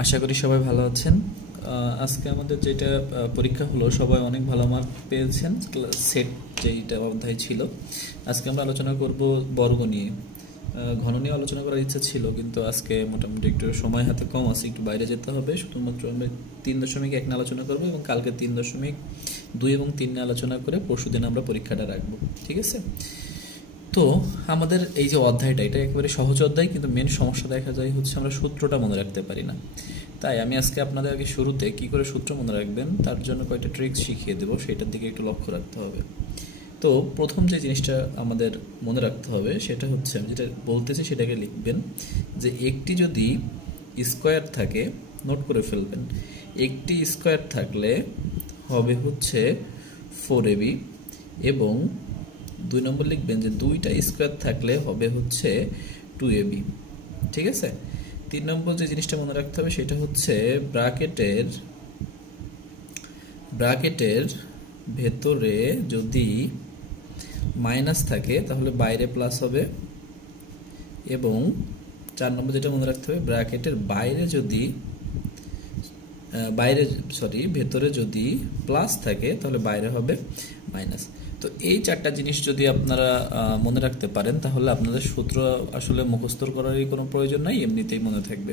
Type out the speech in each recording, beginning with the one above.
আশা করি সবাই ভালো আছেন। আজকে আমাদের যেটা পরীক্ষা হলো, সবাই অনেক ভালো মার্ক পেয়েছেন। সেট যেইটা অধ্যায় ছিল, আজকে আমরা আলোচনা করব বর্গ নিয়ে। ঘন নিয়ে আলোচনা করার ইচ্ছা ছিল, কিন্তু আজকে মোটামুটি একটু সময় হাতে কম আছে, একটু বাইরে যেতে হবে। শুধুমাত্র আমরা 3.1 নিয়ে আলোচনা করব এবং কালকে 3.2 এবং 3 নিয়ে আলোচনা করে পরশুদিন আমরা পরীক্ষাটা রাখবো। ঠিক আছে? তো আমাদের এই যে অধ্যায়টা, এটা একেবারে সহজ অধ্যায়, কিন্তু মেন সমস্যা দেখা যায় হচ্ছে আমরা সূত্রটা মনে রাখতে পারি না। তাই আমি আজকে আপনাদের আগে শুরুতে কি করে সূত্র মনে রাখবেন তার জন্য কয়েকটা ট্রিক্স শিখিয়ে দেবো, সেটার দিকে একটু লক্ষ্য রাখতে হবে। তো প্রথম যে জিনিসটা আমাদের মনে রাখতে হবে সেটা হচ্ছে, আমি যেটা বলতেছি সেটাকে লিখবেন, যে একটি যদি স্কোয়ার থাকে, নোট করে ফেলবেন, একটি স্কোয়ার থাকলে হবে হচ্ছে 4ab, এবং 2 নম্বর লিখবেন যে দুইটা স্কোয়ার থাকলে হবে হচ্ছে 2ab। ঠিক আছে? 3 নম্বর যে জিনিসটা মনে রাখতে হবে সেটা হচ্ছে ব্র্যাকেটের ভেতরে যদি মাইনাস থাকে তাহলে বাইরে প্লাস হবে, এবং 4 নম্বর যেটা মনে রাখতে হবে, ব্র্যাকেটের ভেতরে যদি প্লাস থাকে তাহলে বাইরে হবে মাইনাস। তো এই 4টা জিনিস যদি আপনারা মনে রাখতে পারেন তাহলে আপনাদের সূত্র আসলে মুখস্থ করারই কোনো প্রয়োজন নাই, এমনিতেই মনে থাকবে।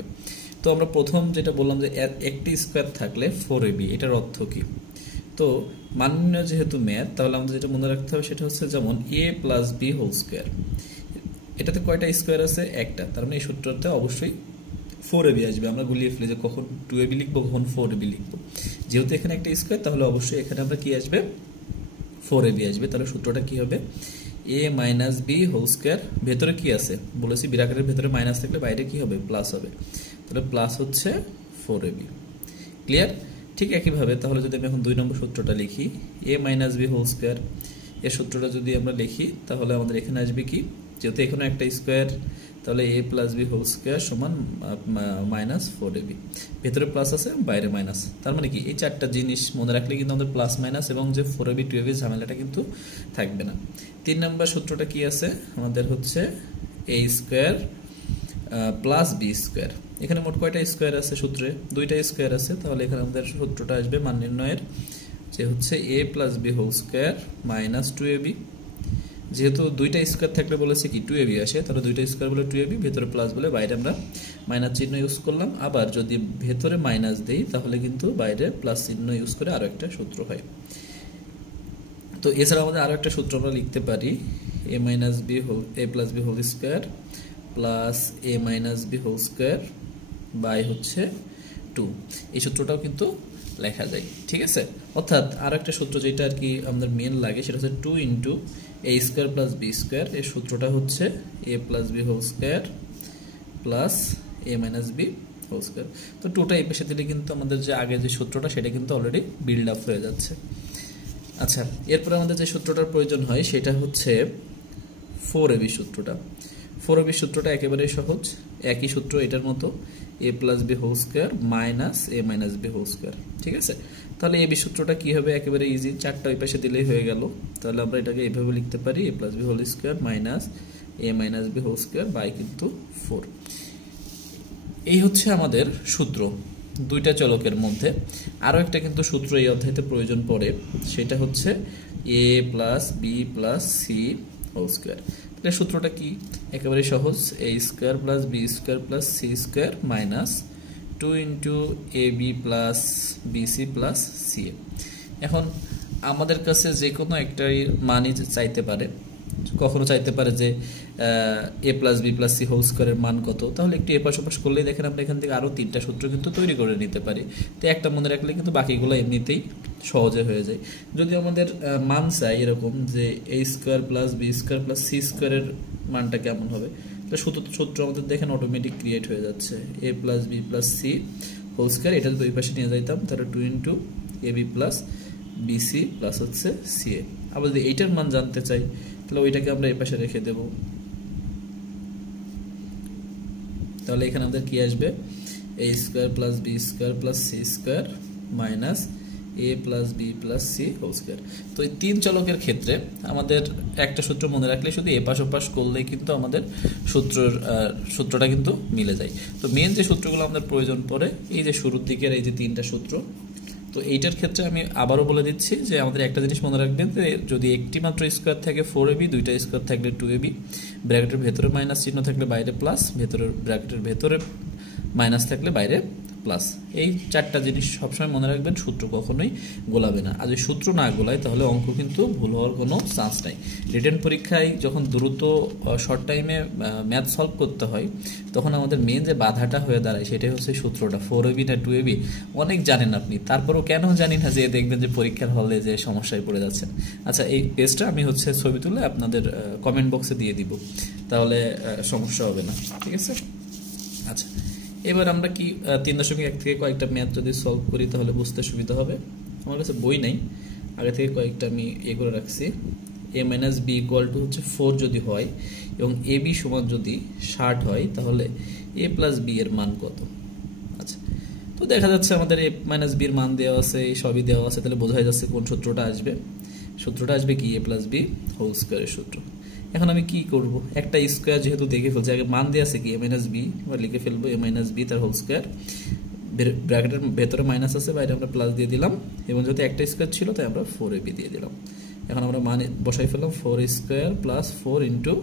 তো আমরা প্রথম যেটা বললাম যে একটি স্কোয়ার থাকলে 4ab, এটার অর্থ কি? তো মান্য যেহেতু ম্যাথ, তাহলে আমাদের যেটা মনে রাখতে হবে সেটা হচ্ছে, যেমন a plus B whole square, এটাতে কয়টা স্কোয়ার আছে? একটা। তার মানে এই সূত্রতে অবশ্যই 4ab আসবে। আমরা গুলিয়ে ফেলি যে কখন 2ab লিখবো, কখন 4ab লিখবো। যেহেতু এখানে একটা স্কোয়ার, তাহলে অবশ্যই এখানে আমরা কি আসবে? 4ab আসবে। তাহলে সূত্রটা কি হবে? a minus B whole square, ভেতরে কি আছে বলেছি, ব্র্যাকেটের ভেতরে মাইনাস থাকলে বাইরে কি হবে? প্লাস হবে। তাহলে প্লাস হচ্ছে 4ab। ক্লিয়ার? ঠিক একইভাবে তাহলে যদি আমি এখন 2 নম্বর সূত্রটা লিখি, a minus B whole square, এর সূত্রটা যদি আমরা লিখি তাহলে আমাদের এখানে আসবে কি, যেহেতু এখানে একটা স্কোয়ার, তাহলে a plus B whole square সমান মাইনাস 4ab। ভেতরে প্লাস আছে, বাইরে মাইনাস, তার মানে কি এই 4টা জিনিস মনে রাখলে কিন্তু আমাদের প্লাস মাইনাস এবং যে 4ab 2ab ঝামেলাটা কিন্তু থাকবে না। 3 নম্বর সূত্রটা কি আছে আমাদের? হচ্ছে a square plus B square. এখানে মোট কয়টা স্কোয়ার আছে সূত্রে? দুইটা স্কোয়ার আছে। তাহলে এখানে আমাদের সূত্রটা আসবে মান নির্ণয়ের, যে হচ্ছে a plus B whole square minus 2ab। যেহেতু দুইটা স্কোয়ার থাকলে বলেছে কি 2ab আসে, তাহলে দুইটা স্কোয়ার বলে 2ab, ভেতরে প্লাস বলে বাইরে আমরা মাইনাস চিহ্ন ইউজ করলাম। আবার যদি ভেতরে মাইনাস দেই তাহলে কিন্তু বাইরে প্লাস চিহ্ন ইউজ করে আরো একটা সূত্র হয়। তো এছাড়া আমাদের আরো একটা সূত্র আমরা লিখতে পারি, a minus B whole a plus B whole square plus a minus B whole square by হচ্ছে 2। এই সূত্রটাও কিন্তু লেখা যায়। ঠিক আছে? অর্থাৎ আর একটা সূত্র যেটা আর কি আমাদের মেন লাগে সেটা হচ্ছে 2 into A square plus B square. এই সূত্রটা হচ্ছে A plus B whole square plus A minus B whole square. তো 2টা এই পাশে দিলে কিন্তু আমাদের যে আগে যে সূত্রটা সেটা কিন্তু অলরেডি বিল্ড আপ হয়ে যাচ্ছে। আচ্ছা, এরপরে আমাদের যে সূত্রটার প্রয়োজন হয় সেটা হচ্ছে 4ab সূত্রটা। 4ab সূত্রটা একেবারেই সহজ, একই সূত্র এটার মতো, a plus B whole square minus A minus B whole square. ঠিক আছে? তাহলে এবি সূত্রটা কি হবে? একেবারে ইজি, 4টা ওই পাশে দিলেই হয়ে গেল। তাহলে আমরা এটাকে এইভাবে লিখতে পারি, a plus B whole square minus A minus B whole square by কিন্তু 4। এই হচ্ছে আমাদের সূত্র দুইটা চলকের মধ্যে। আরও একটা কিন্তু সূত্র এই অধ্যায়তে প্রয়োজন পড়ে, সেটা হচ্ছে a plus B plus C whole square. তাহলে সূত্রটা কি? একেবারে সহজ, a square plus B square plus C square minus 2 into A B plus BC plus C. এখন আমাদের কাছে যে কোনো একটাই মানই চাইতে পারে, কখনো চাইতে পারে যে A plus B plus C whole স্কোয়ারের মান কত, তাহলে একটু এপাশ ওপাশ করলেই দেখেন আমরা এখান থেকে আরও 3টা সূত্র কিন্তু তৈরি করে নিতে পারি। তো একটা মনে রাখলে কিন্তু বাকিগুলো এমনিতেই সহজে হয়ে যায়। যদি আমাদের মান চাই এরকম যে A square plus B square plus C স্কোয়ারের মানটা কেমন হবে, তাহলে সূত্র আমাদের দেখেন অটোমেটিক ক্রিয়েট হয়ে যাচ্ছে, A plus B plus C whole square. এটা যদি ওই পাশে নিয়ে যাইতাম তাহলে 2 into A B plus BC plus হচ্ছে সি এ। আবার যদি এইটার মান জানতে চাই তাহলে ওইটাকে আমরা এই পাশে রেখে দেব। তাহলে এখানে আমাদের কি আসবে? A square plus B square plus C square minus A plus B plus C whole square. তো এই তিন চলকের ক্ষেত্রে আমাদের একটা সূত্র মনে রাখলে শুধু এপাশ ওপাশ করলেই কিন্তু আমাদের সূত্রটা কিন্তু মিলে যায়। তো মেন যে সূত্রগুলো আমাদের প্রয়োজন পড়ে এই যে শুরুর দিকের এই যে তিনটা সূত্র, তো এইটার ক্ষেত্রে আমি আবারও বলে দিচ্ছি যে আমাদের একটা জিনিস মনে রাখবেন যে যদি একটি মাত্র স্কোয়ার থাকে 4ab, দুইটা স্কোয়ার থাকলে 2ab, ব্র্যাকেটের ভেতরে মাইনাস চিহ্ন থাকলে বাইরে প্লাস, ব্র্যাকেটের ভেতরে মাইনাস থাকলে বাইরে প্লাস। এই চারটা জিনিস সবসময় মনে রাখবেন, সূত্র কখনোই গোলাবে না। আর যদি সূত্র না গোলায় তাহলে অঙ্ক কিন্তু ভুল হওয়ার কোনো চান্স নাই। রিটেন পরীক্ষায় যখন দ্রুত শর্ট টাইমে ম্যাথ সলভ করতে হয় তখন আমাদের মেন যে বাধাটা হয়ে দাঁড়ায় সেটাই হচ্ছে সূত্রটা। 4ab না 2ab অনেক জানেন আপনি, তারপরেও কেন জানি না যে দেখবেন যে পরীক্ষার হলে যে সমস্যায় পড়ে যাচ্ছেন। আচ্ছা, এই পেজটা আমি ছবি তুলে আপনাদের কমেন্ট বক্সে দিয়ে দিব, তাহলে সমস্যা হবে না, ঠিক আছে? আচ্ছা, এবার আমরা কি 3.1 থেকে কয়েকটা ম্যাথ যদি সলভ করি তাহলে বুঝতে সুবিধা হবে। আমার কাছে বই নেই, আগে থেকে কয়েকটা আমি করে রাখছি। a minus B equal to হচ্ছে 4 যদি হয় এবং এ বি সমান যদি 60 হয় তাহলে এ প্লাস বি এর মান কত? আচ্ছা, তো দেখা যাচ্ছে আমাদের এ মাইনাস বির মান দেওয়া আছে, এই সবই দেওয়া আছে, তাহলে বোঝা যাচ্ছে কোন সূত্রটা আসবে। সূত্রটা আসবে কি এ প্লাস বি হোল স্কোয়ারের সূত্র। এখন আমি কি করব, একটা স্কোয়ার যেহেতু দেখে ফেলছি, আগে মান দেওয়া আছে কি এ মাইনাস বি, এবার লিখে ফেলবো এ মাইনাস বি তার হোল স্কোয়ার, ব্র্যাকেটের ভেতরে মাইনাস আছে, বাইরে আমরা প্লাস দিয়ে দিলাম, এবং যেহেতু একটা স্কোয়ার ছিল তাই আমরা 4ab দিয়ে দিলাম। এখন আমরা মান বসাই ফেললাম 4 স্কোয়ার প্লাস 4 ইন্টু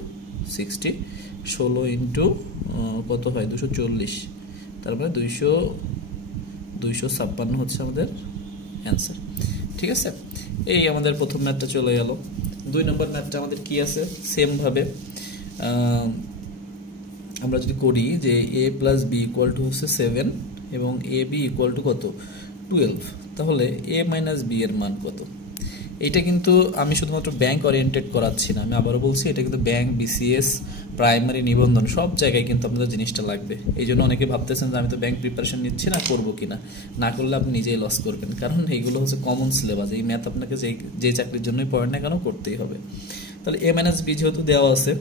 60, 16 ইন্টু কত হয় 240, তার মানে 256 হচ্ছে আমাদের অ্যান্সার, ঠিক আছে? এই আমাদের প্রথম ম্যাথটা চলে গেল। 2 নম্বর ম্যাথটা আমাদের কি আছে, সেম ভাবে আমরা যদি করি যে a plus B equal to হচ্ছে 7 এবং এ বি ইকুয়াল টু কত 12, তাহলে a মাইনাস বি এর মান কত? এইটা কিন্তু আমি শুধুমাত্র ব্যাংক ওরিয়েন্টেড করাচ্ছি না, আমি আবারও বলছি এটা কিন্তু ব্যাংক, বিসিএস, প্রাইমারি, নিবন্ধন সব জায়গায় কিন্তু আপনাদের জিনিসটা লাগবে। এই জন্য অনেকে ভাবতেছেন যে আমি তো ব্যাংক প্রিপারেশন নিচ্ছি না, করবো কিনা, না করলে আপনি নিজেই লস করবেন, কারণ এইগুলো হচ্ছে কমন সিলেবাস। এই ম্যাথ আপনাকে যে চাকরির জন্যই পড়েন না কেন করতেই হবে। তাহলে এ মাইনাস বি যেহেতু দেওয়া আছে,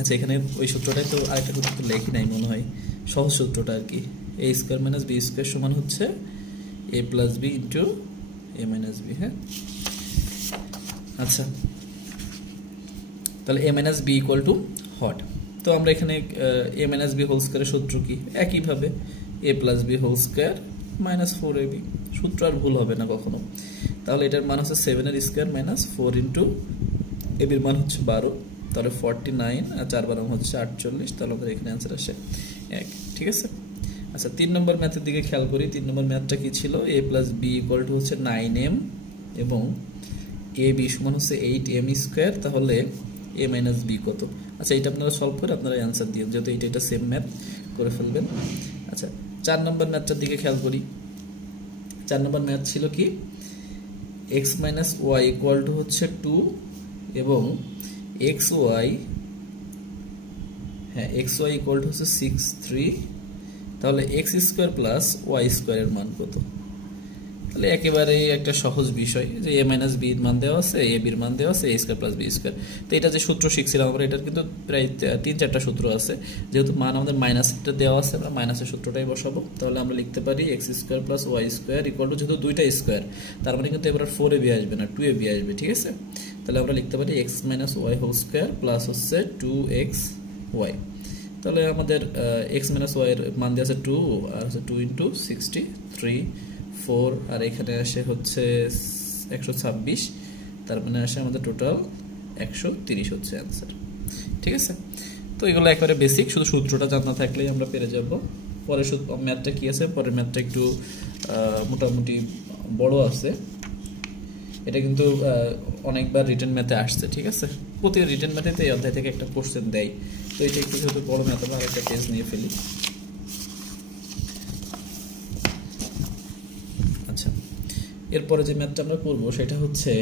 আচ্ছা এখানে ওই সূত্রটাই তো আরেকটা সূত্র তো লেখি নাই মনে হয়, সহজ সূত্রটা আর কি, A square minus B square সমান হচ্ছে A plus B into A minus B. হ্যাঁ, আচ্ছা, তাহলে A minus B equal to হট। তো আমরা এখানে এ মাইনাস বি হোল স্কোয়ারের সূত্র কি, একইভাবে A plus B whole square minus 4ab, সূত্র আর ভুল হবে না কখনো। তাহলে এটার মান হচ্ছে 7 এর স্কোয়ার মাইনাস 4 ইন্টু এ বির মান হচ্ছে 12, তাহলে 49 আর 4 12 হচ্ছে 48, তাহলে আমাদের এখানে অ্যান্সার আসে 1, ঠিক আছে? আচ্ছা, 3 নম্বর ম্যাথের দিকে খেয়াল করি। 3 নম্বর ম্যাথটা কি ছিল, এ প্লাস বি ইকুয়াল টু হচ্ছে 9m এবং এ বি সমান হচ্ছে 8m স্কোয়ার, তাহলে এ মাইনাস বি কত? আচ্ছা, এটা আপনারা সলভ করে আপনারা অ্যান্সার দিয়ে, যেহেতু এটা সেম ম্যাথ করে ফেলবেন। আচ্ছা, 4 নম্বর ম্যাথটার দিকে খেয়াল করি। 4 নম্বর ম্যাথ ছিল কি, X minus Y equal to হচ্ছে 2 এবং এক্স ওয়াই ইকুয়াল টু হচ্ছে 6 3, তাহলে এক্স স্কোয়ার প্লাস ওয়াই স্কোয়ারের মান কত? তাহলে একেবারে একটা সহজ বিষয় যে এ মাইনাস বি এর মান দেওয়া আছে, এ বির মান দেওয়া আছে, এ স্কোয়ার প্লাস বি স্কোয়ার। তো এটা যে সূত্র শিখছিলাম আমরা, এটার কিন্তু প্রায় 3-4টা সূত্র আছে। যেহেতু মান আমাদের মাইনাসটা দেওয়া আছে, আমরা মাইনাসের সূত্রটাই বসাবো। তাহলে আমরা লিখতে পারি X square plus Y square equal to, যেহেতু দুইটা স্কোয়ার তার মানে কিন্তু এবার 4ab আসবে না, 2ab আসবে, ঠিক আছে? তাহলে আমরা লিখতে পারি X minus Y whole square plus হচ্ছে 2x ওয়াই। তাহলে আমাদের এক্স মাইনাস ওয়াই এর মান দেওয়া আছে 2 আর হচ্ছে 2 ইন্টু 63 4, আর এখানে আসে হচ্ছে 126, তার মানে আসে আমাদের টোটাল 130 হচ্ছে অ্যান্সার, ঠিক আছে? তো এগুলো একবারে বেসিক, শুধু সূত্রটা জানা থাকলেই আমরা পেরে যাব। পরের ম্যাথটা কি আছে, পরের ম্যাথটা একটু মোটামুটি বড় আছে, এটা কিন্তু অনেকবার রিটেন ম্যাথে আসছে, ঠিক আছে? প্রতি রিটেন ম্যাথে এই অধ্যায় থেকে একটা কোশ্চেন দেয়, তো এটা একটু যেহেতু বড় ম্যাথ, আমরা আরেকটা পেজ নিয়ে ফেলি। আচ্ছা, এরপরে যে ম্যাথটা আমরা করবো সেটা হচ্ছে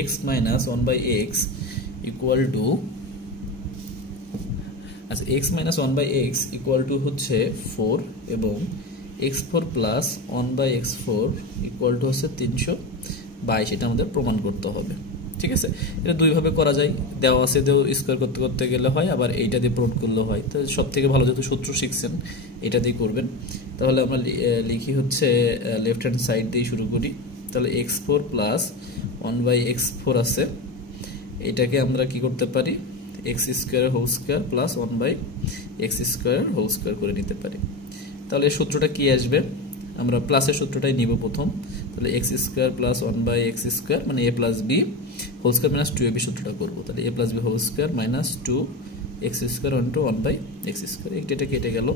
x minus 1/x equal to, আচ্ছা x minus 1/x equal to হচ্ছে 4 এবং x4 plus 1/x4 equal to হচ্ছে 322, এটা আমাদের প্রমাণ করতে হবে, ঠিক আছে? এটা দুইভাবে করা যায়, দেওয়া আছে দেও স্কোয়ার করতে করতে গেলে হয়, আবার এইটা দিয়ে প্রুভ করলে হয়। তো সব থেকে ভালো যেহেতু সূত্র শিখছেন এটা দিয়ে করবেন। তাহলে আমরা লিখি হচ্ছে লেফট হ্যান্ড সাইড দিয়ে শুরু করি। তাহলে x4 প্লাস 1/x4 আছে, এটাকে আমরা কি করতে পারি x square whole square plus 1/x square whole square করে নিতে পারি। তাহলে এই সূত্রটা কি আসবে, আমরা প্লাসের সূত্রটাই নিব প্রথম। তাহলে x square plus 1/x square মানে a plus b whole square minus 2ab সূত্রটা করব। তাহলে a plus b whole square minus 2x square into 1/x square, এটা কেটে গেল।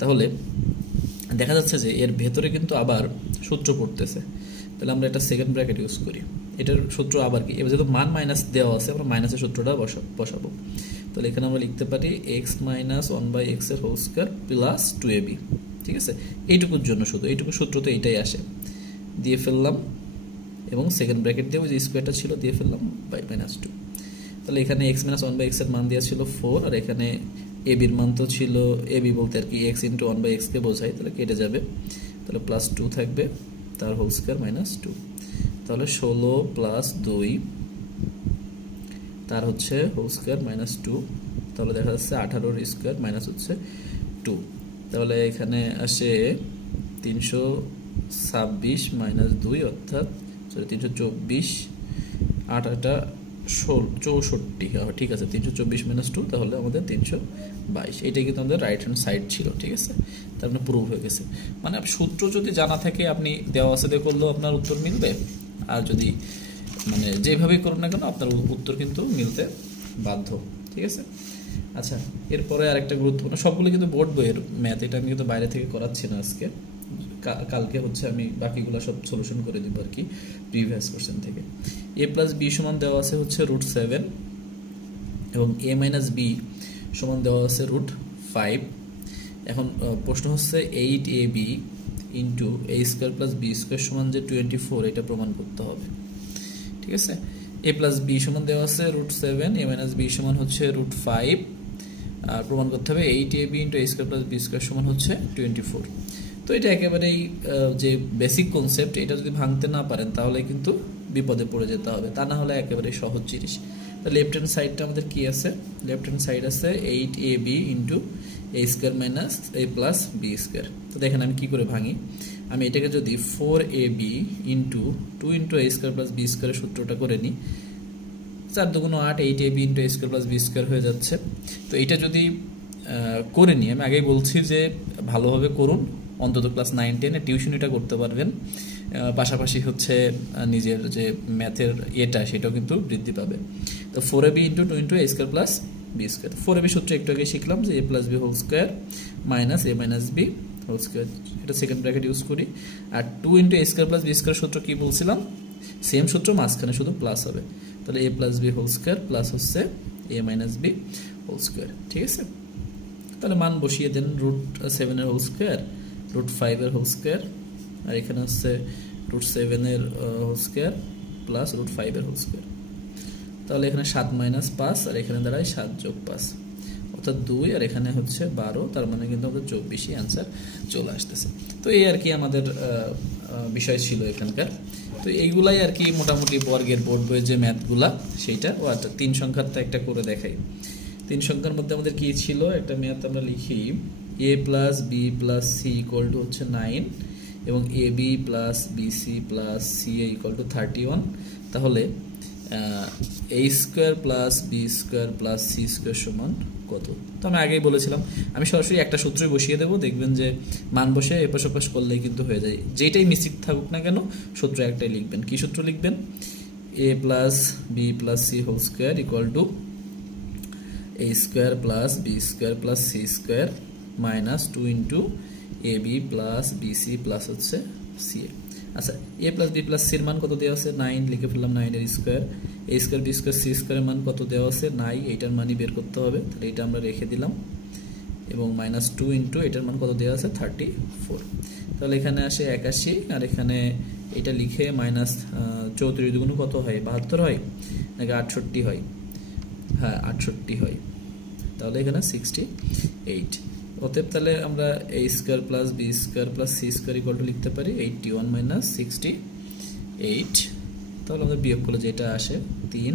তাহলে দেখা যাচ্ছে যে এর ভেতরে কিন্তু আবার সূত্র পড়তেছে। তাহলে আমরা এটা সেকেন্ড ব্র্যাকেট ইউজ করি। এটার সূত্র আবার কি, এবার যেহেতু মান মাইনাস দেওয়া আছে আমরা মাইনাসের সূত্রটা বসাবো। তাহলে এখানে আমরা লিখতে পারি x মাইনাস 1/x এর হোল স্কয়ার প্লাস 2ab, ঠিক আছে। এইটুকুর জন্য শুধু এইটুকু সূত্র তো এইটাই আসে, দিয়ে ফেললাম এবং সেকেন্ড ব্র্যাকেট দিয়ে ওই যে স্কোয়ারটা ছিল দিয়ে ফেললাম বাই মাইনাস 2। তাহলে এখানে x মাইনাস 1/x এর মান দেওয়া ছিল 4, আর এখানে ab এর মান তো ছিল, ab বলতে আর কি x ইন্টু 1/x কে বোঝায়, তাহলে কেটে যাবে। তাহলে প্লাস 2 থাকবে, তার হোল স্কয়ার মাইনাস 2। তাহলে 16 প্লাস 2 তার হচ্ছে হোল স্কয়ার মাইনাস 2। তাহলে দেখা যাচ্ছে 18 এর স্কয়ার মাইনাস হচ্ছে 2। তাহলে এখানে আসে 326 মাইনাস 2 অর্থাৎ 324, 8 64, ঠিক আছে। 324 মাইনাস 2 তাহলে আমাদের 322। এটাই কিন্তু আমাদের রাইট হ্যান্ড সাইড ছিল, ঠিক আছে। তার মানে প্রুভ হয়ে গেছে। মানে সূত্র যদি জানা থাকে আপনি দেওয়া আছে দিয়ে করলেও আপনার উত্তর মিলবে, আর যদি মানে যেভাবেই করুন না কেন আপনার উত্তর কিন্তু মিলতে বাধ্য, ঠিক আছে। আচ্ছা, এরপরে আরেকটা গুরুত্বপূর্ণ, সবগুলো কিন্তু বোর্ড বইয়ের ম্যাথ, এটা আমি কিন্তু বাইরে থেকে করাচ্ছি না আজকে, কালকে হচ্ছে আমি বাকিগুলো সব সলিউশন করে দিব আর কি প্রিভিয়াস কোশ্চেন থেকে। a প্লাস বি সমান দেওয়া আছে হচ্ছে √7 এবং a মাইনাস বি সমান দেওয়া আছে √5। এখন প্রশ্ন হচ্ছে 8ab into a square plus B square সমান যে 24, এটা প্রমাণ করতে হবে, ঠিক আছে। a প্লাস বি সমান দেওয়া আছে √7, a মাইনাস বি সমান হচ্ছে √5, আর প্রমাণ করতে হবে 8ab into a square plus B square সমান হচ্ছে 24। তো এটা একেবারেই যে বেসিক কনসেপ্ট, এটা যদি ভাঙতে না পারেন তাহলে কিন্তু বিপদে পড়ে যেতে হবে, তা না হলে একেবারে সহজ জিনিস। তো লেফট হ্যান্ড সাইডটা আমাদের কি আছে, লেফট হ্যান্ড সাইড আছে 8ab into a square minus a plus B square. তো দেখেন আমি কি করে ভাঙি, আমি এটাকে যদি 4ab into 2 into a square plus B স্কোয়ারের সূত্রটা করে নিই, 4 দুগুণ 8, 8ab into a square plus B square হয়ে যাচ্ছে। তো এটা যদি করে নিই, আমি আগেই বলছি যে ভালোভাবে করুন, অন্তত ক্লাস 9-10 টিউশন এটা করতে পারবেন, পাশাপাশি হচ্ছে নিজের যে ম্যাথের এটা সেটাও কিন্তু বৃদ্ধি পাবে। তো 4ab into 2 into a square plus B square, 4ab সূত্র একটু আগে শিখলাম যে a plus B whole square minus a minus B whole square, এটা সেকেন্ড ব্র্যাকেট ইউজ করি। আর 2 into a square plus B square সূত্র কি বলছিলাম, সেম সূত্র, মাঝখানে শুধু প্লাস হবে। তাহলে a plus B whole square plus হচ্ছে a minus B whole square, ঠিক আছে। তাহলে মান বসিয়ে দেন, √7 এর হোল স্কোয়ার, √5 এর হোল স্কোয়ার, আর এখানে হচ্ছে √7 এর হোল স্কোয়ার প্লাস √5 এর হোল স্কোয়ার। তাহলে এখানে 7 মাইনাস 5 আর এখানে দাঁড়ায় 7 যোগ 5 অর্থাৎ 2, আর এখানে হচ্ছে 12, তার মানে কিন্তু আমাদের 24ই অ্যান্সার চলে আসতেছে। তো এই আর কি আমাদের বিষয় ছিল এখানকার। তো এইগুলাই আর কি মোটামুটি বর্গের বোর্ড বইয়ের যে ম্যাথগুলা সেইটা। ও আচ্ছা, 3 সংখ্যারটা একটা করে দেখাই। 3 সংখ্যার মধ্যে আমাদের কি ছিল, একটা ম্যাথ আমরা লিখি a plus B plus C equal to হচ্ছে 9 এবং A B plus BC plus C equal to 31। তাহলে a square plus B square plus C square সমান কত? তো আমি আগেই বলেছিলাম আমি সরাসরি একটা সূত্রই বসিয়ে দেবো, দেখবেন যে মান বসে এপাশ ওপাশ করলেই কিন্তু হয়ে যায়। যেটাই মিস্টেক থাকুক না কেন সূত্র একটাই লিখবেন। কি সূত্র লিখবেন? a plus B plus C whole square equal to a square plus B square plus C square minus 2 into A B plus BC plus হচ্ছে সি এ। আচ্ছা, এ প্লাস বি প্লাস সির মান কত দেওয়া আছে? 9, লিখে ফেললাম 9 এর স্কোয়ার। A square B square C স্কোয়ারের মান কত দেওয়া আছে? 9, এইটার মানই বের করতে হবে, তাহলে এটা আমরা রেখে দিলাম। এবং মাইনাস 2 ইন্টু এটার মান কত দেওয়া আছে? 34। তাহলে এখানে আসে 81, আর এখানে এটা লিখে মাইনাস 34 দুগুণ কত হয়? 72 হয় নাকি 68 হয়? হ্যাঁ, 68 হয়। তাহলে এখানে 68। অতএব তাহলে আমরা a square plus B square plus C square equal to লিখতে পারি 81 মাইনাস 68। তাহলে আমাদের বিয়োগ করলে যেটা আসে 3,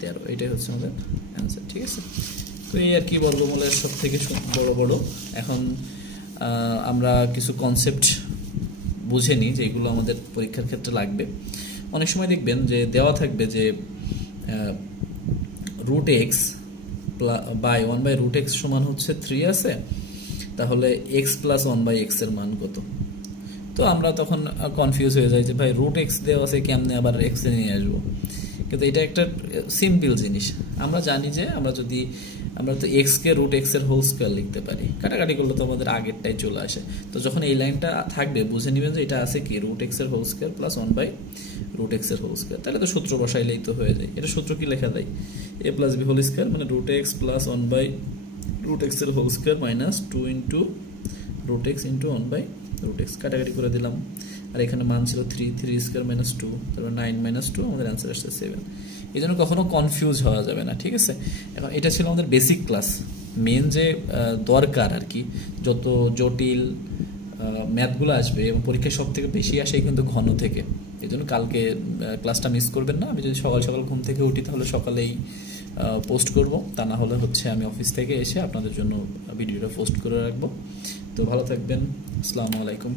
13, এটাই হচ্ছে আমাদের অ্যান্সার। ঠিক আছে, তো এই আর কি বর্গমূলের সব থেকে বড় বড়। এখন আমরা কিছু কনসেপ্ট বুঝে নিই যে এগুলো আমাদের পরীক্ষার ক্ষেত্রে লাগবে। অনেক সময় দেখবেন যে দেওয়া থাকবে যে রুট এক্স বাই 1/√x সমান হচ্ছে 3 আছে, তাহলে x প্লাস 1/x এর মান কত। তো আমরা তখন কনফিউজ হয়ে যাই যে ভাই রুট এক্স দেওয়া আছে, কেমনে আবার এক্স এ নিয়ে আসবো। কিন্তু এটা একটা সিম্পল জিনিস। আমরা জানি যে আমরা তো এক্স কে রুট এক্স এর হোল স্কোয়ার লিখতে পারি, কাটাকাটি করলে তো আমাদের আগেরটাই চলে আসে। তো যখন এই লাইনটা থাকবে বুঝে নেবেন যে এটা আছে কি রুট এক্স এর হোল স্কোয়ার প্লাস 1/√x এর হোল স্কোয়ার। তাহলে তো সূত্র বসাইলেই তো হয়ে যায়। এটা সূত্র কি লেখা যায়, a plus B whole square মানে রুট এক্স প্লাস 1/√x এর whole square minus 2 into root X into 1/√x। কাটাকাটি করে দিলাম, আর এখানে মান ছিল 3 স্কোয়ার মাইনাস 2, তারপর 9 মাইনাস 2, আমাদের অ্যান্সার আসছে 7। এই জন্য কখনো কনফিউজ হওয়া যাবে না, ঠিক আছে। এখন এটা ছিল আমাদের বেসিক ক্লাস। মেন যে দরকার আর কি, যত জটিল ম্যাথগুলো আসবে এবং পরীক্ষায় সব থেকে বেশি আসে কিন্তু ঘন থেকে। এই জন্য কালকে ক্লাসটা মিস করবেন না। আমি যদি সকাল সকাল ঘুম থেকে উঠি তাহলে সকালেই পোস্ট করব, তা না হলে হচ্ছে আমি অফিস থেকে এসে আপনাদের জন্য ভিডিওটা পোস্ট করে রাখবো। তো ভালো থাকবেন, আসসালামু আলাইকুম।